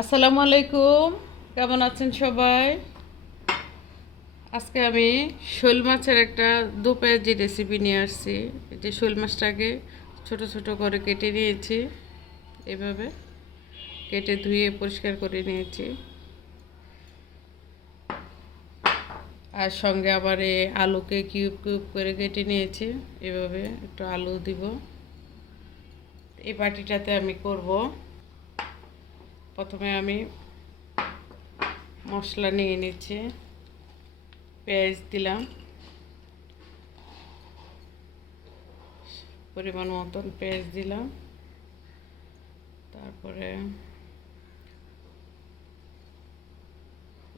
আসসালামু আলাইকুম। কেমন আছেন সবাই? আজকে আমি শোল মাছের একটা দো পেঁয়াজি রেসিপি নিয়ে আসছি। এই যে শোল মাছটাকে ছোট ছোট করে কেটে নিয়েছি, এভাবে কেটে ধুয়ে পরিষ্কার করে নিয়েছি। আর সঙ্গে আবার এই আলুকে কিউব কিউব করে কেটে নিয়েছি, এভাবে একটু আলু দিব। এই বাটিটাতে আমি করব। প্রথমে আমি মশলা নিয়ে নিচ্ছি। পেঁয়াজ দিলাম, পরিমাণ মতন পেঁয়াজ দিলাম। তারপরে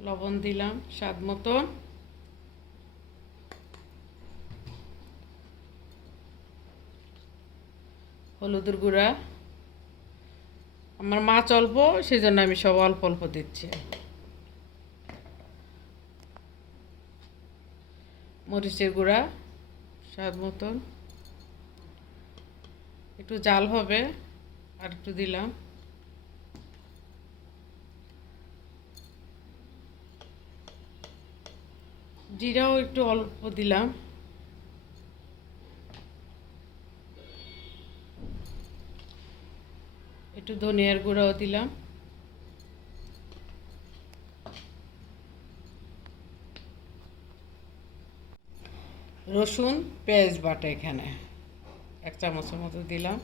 লবণ দিলাম স্বাদ মতন। হলুদের গুঁড়া, আমার মাছ অল্প, সেই জন্য আমি সব অল্প অল্প দিচ্ছি। মরিচের গুঁড়া স্বাদ মতন, একটু জাল হবে আর একটু দিলাম। জিরাও একটু অল্প দিলাম। একটু ধনিয়ার গুঁড়াও দিলাম। রসুন পেঁয়াজ বাটা এখানে 1 চামচের মতো দিলাম,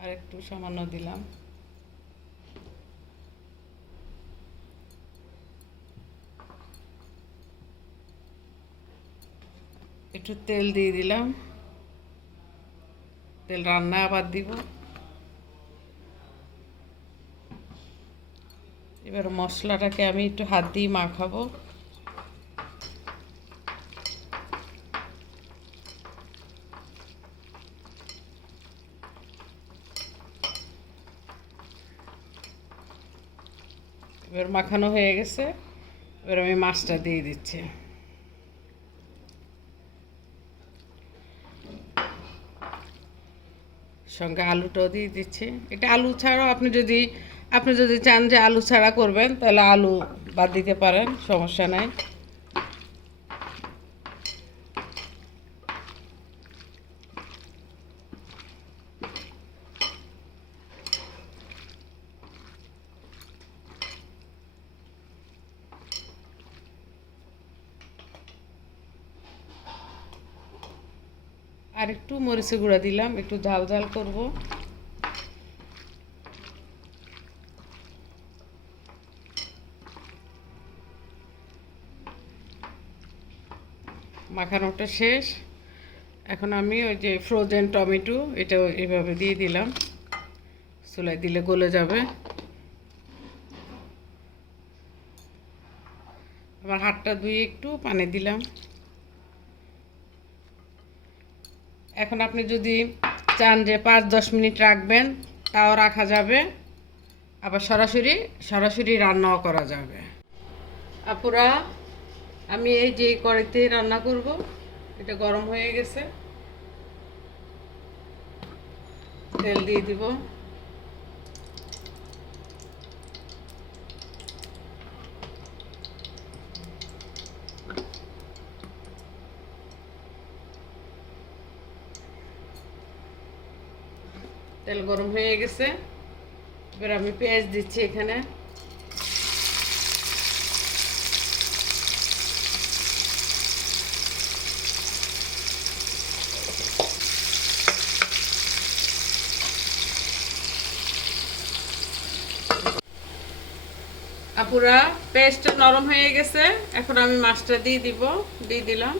আর একটু সামান্য দিলাম। একটু তেল দিয়ে দিলাম, তেল রান্না আবার দিব। এবার মশলাটাকে আমি একটু হাত দিয়ে মাখাবো। এবার মাখানো হয়ে গেছে, এবার আমি মাছটা দিয়ে দিচ্ছি। সঙ্গে আলুটাও দিয়ে দিচ্ছি। এটা আলু ছাড়াও আপনি যদি চান যে আলু ছাড়া করবেন, তাহলে আলু বাদ দিতে পারেন, সমস্যা নাই। আর একটু মরিচের গুঁড়া দিলাম, একটু ঝাল ঝাল করব। মাখানোটা শেষ। এখন আমি ওই যে ফ্রোজেন টমেটো, এটা এইভাবে দিয়ে দিলাম। চুলায় দিলে গলে যাবে। আমার হাতটা ধুয়ে একটু পানি দিলাম। এখন আপনি যদি চান যে 5-10 মিনিট রাখবেন, তাও রাখা যাবে। আবার সরাসরি সরাসরি রান্নাও করা যাবে। আপুরা, আমি এই যে কড়াইতে রান্না করব, এটা গরম হয়ে গেছে। তেল দিয়ে দিব। তেল গরম হয়ে গেছে, এবার আমি পেঁয়াজ দিচ্ছি এখানে। আপুরা, পেস্টটা নরম হয়ে গেছে, এখন আমি মাছটা দিয়ে দিলাম।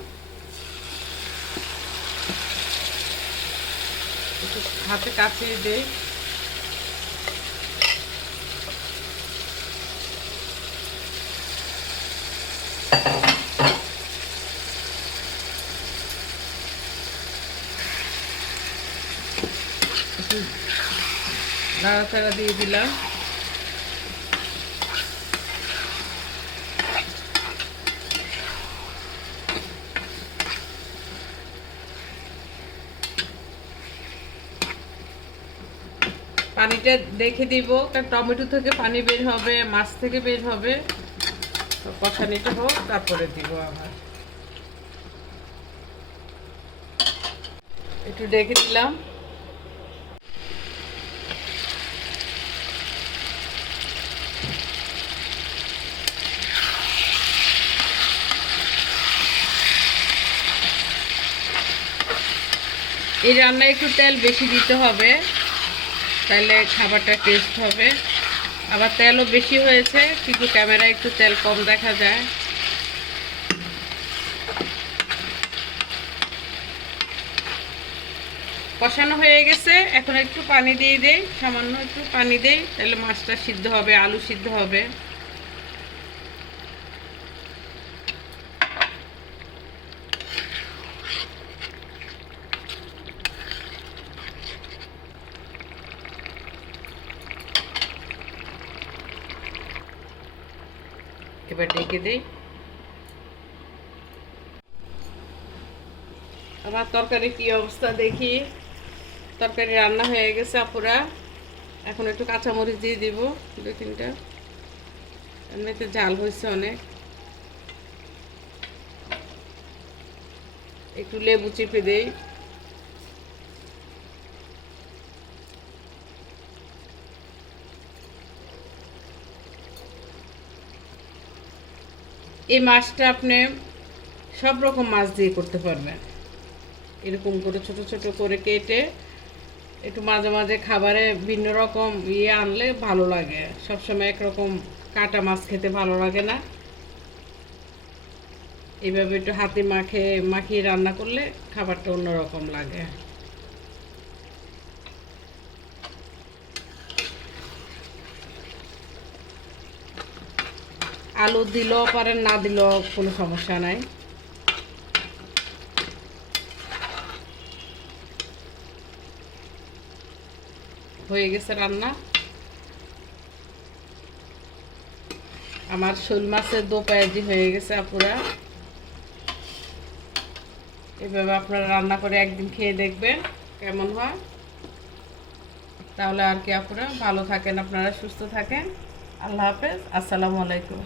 হাতে কাছিয়ে দিই। নাড়াচাড়া দিয়ে দিলাম। পানিটা দেখে দিব, কারণ টমেটো থেকে পানি বের হবে, মাছ থেকে বের হবে। তো কষানিটা হোক, তারপরে দিব আবার। একটু ডেকে দিলাম। এই রান্নায় একটু তেল বেশি দিতে হবে, তাহলে খাবারটা টেস্ট হবে। আবার তেলও বেশি হয়েছে, কিন্তু ক্যামেরায় একটু তেল কম দেখা যায়। কষানো হয়ে গেছে, এখন একটু পানি দিয়ে দেই, সামান্য একটু পানি দেই, তাহলে মাছটা সিদ্ধ হবে, আলু সিদ্ধ হবে। এবার ঢেকে দিই। আমার তরকারি কি অবস্থা দেখি। তরকারি রান্না হয়ে গেছে আপুরা। এখন একটু কাঁচামরিচ দিয়ে দিব, 2-3টা। এমনিতে ঝাল হয়েছে অনেক। একটু লেবু চিপে দেই। এই মাছটা আপনি সব রকম মাছ দিয়ে করতে পারবেন। এরকম করে ছোট ছোট করে কেটে একটু মাঝে মাঝে খাবারে ভিন্ন রকম আনলে ভালো লাগে। সবসময় একরকম কাটা মাছ খেতে ভালো লাগে না। এইভাবে একটু হাতে মাখিয়ে রান্না করলে খাবারটা অন্যরকম লাগে। আলু দিলেও পারেন, না দিলেও কোনো সমস্যা নাই। হয়ে গেছে রান্না। আমার শোল মাছের দো পেঁয়াজি হয়ে গেছে আপুরা। এভাবে আপনারা রান্না করে একদিন খেয়ে দেখবেন কেমন হয়। তাহলে আর কি আপুরা, ভালো থাকেন, আপনারা সুস্থ থাকেন। আল্লাহ হাফেজ, আসসালামু আলাইকুম।